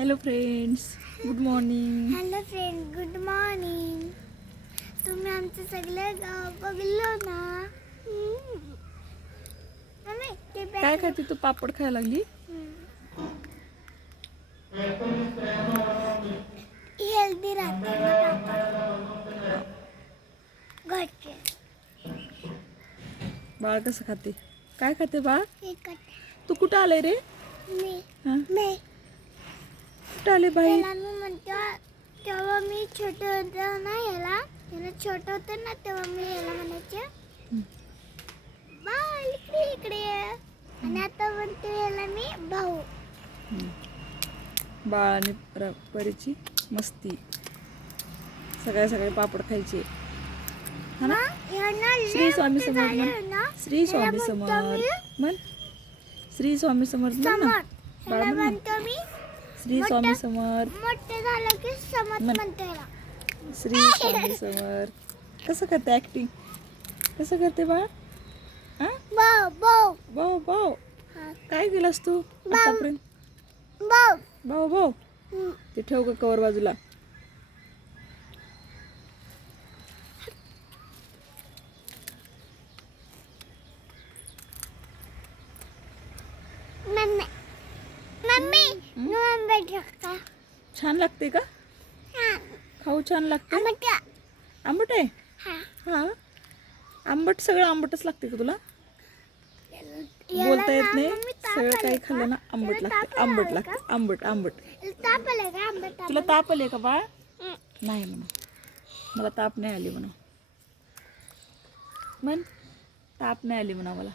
Hello friends good morning hello friend good morning तुम्ही आमचं सगळं गाव बघलो ना. मम्मी, ते बॅग- काय खाते तू? पापड खायला लागली. हेल्दी राहते ना पापड. घरचे. बाळ कसं खाते? काय खाते बाळ? तू कुठं आले रे? मी. हा? मी. कुठं आले बाई. त्याला मी म्हणतो तेव्हा मी छोटं होतं ना याला. याला छोटं होतं ना तेव्हा मी याला म्हणायचे बाळ इकडे इकडे ये." आणि आता म्हणतो याला मी भाऊ. बाळ आणि र- परीची मस्ती. सगळे सगळे पापड खायचे. हा ना? यांना लय श्री स्वामी मोठं समर्थ झालं म्हण. ना, श्री स्वामी याला म्हणतो समर्थ मी म्हण. श्री स्वामी समर्थ बाळ म्हण ना. म्हणतो मी श्री स्वामी समर्थ. मोठं झालं की याला श्री स्वामी समर्थ. कसं करते ऍक्टिंग कसं करते हा? भाऊ भाऊ. काय केलंस तू. आतापर्यंत? भाऊ. भाऊ. ते ठेव का कवर बाजूला. मम्मी छान लागते का? खाऊ छान लागते? आंबट. आहे? हा. आंबट सगळं आंबटच लागते का तुला? बोलता येत नाही. सगळं काही? खाल्लं ना आंबट लागते आंबट लागते? आंबट आंबट. तुला ताप आले का बाळ. नाही म्हणा. मला ताप नाही आली म्हणा. म्हण. ताप नाही आली म्हणा मला.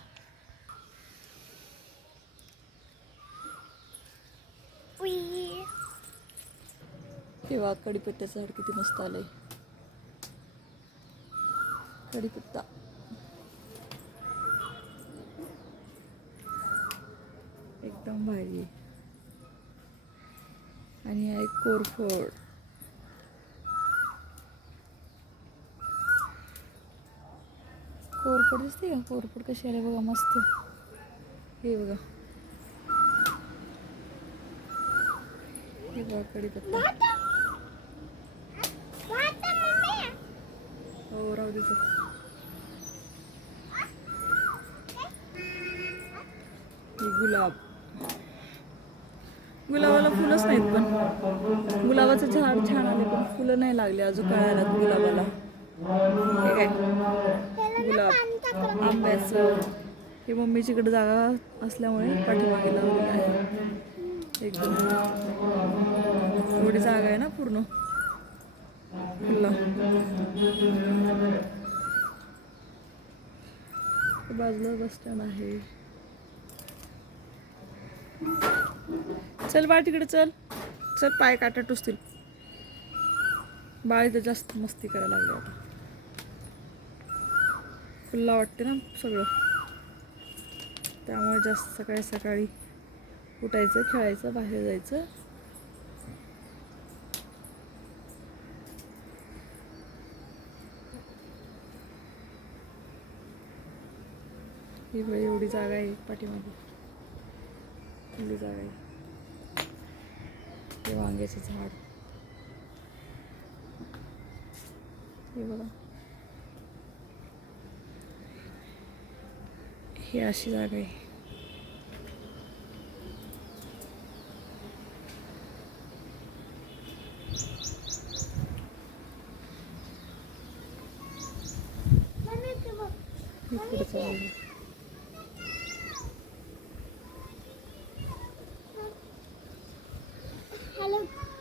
किंवा कढीपत्त्याचं झाड किती मस्त आलंय. कढीपत्ता. एकदम भारी. आणि आहे कोरफड. कोरफड दिसते का? कोरफड कशी आले बघा मस्त. हे बघा. हे बघा कढीपत्ता वाटा. वाटा, मम्मी. हो राहू दे चल. हे गुलाब. गुलाबाला फुलंच नाहीत पण. गुलाबाचं झाड छान आले पण फुलं नाही लागले अजून कळायला गुलाबाला. गुलाब पाणी आंब्याचं. हे मम्मीच्याकडे जागा असल्यामुळे पाठीमागे लावलेलं आहे. एकदम. एवढी जागा आहे ना पूर्ण? बाजूला बस स्टँड आहे. चल बाळ तिकडे चल. चल पाय काटा टुसतील बाळ इथं जास्त मस्ती करायला लागली आता. फुल्ला वाटते ना सगळं. त्यामुळे जास्त सकाळी सकाळी उठायचं खेळायचं बाहेर जायचं. ही बघ एवढी जागा आहे पाठीमागे एवढी जागा आहे हे वांग्याचं झाड हे बघा ही अशी जागा आहे Thank you. आहे. Uhul!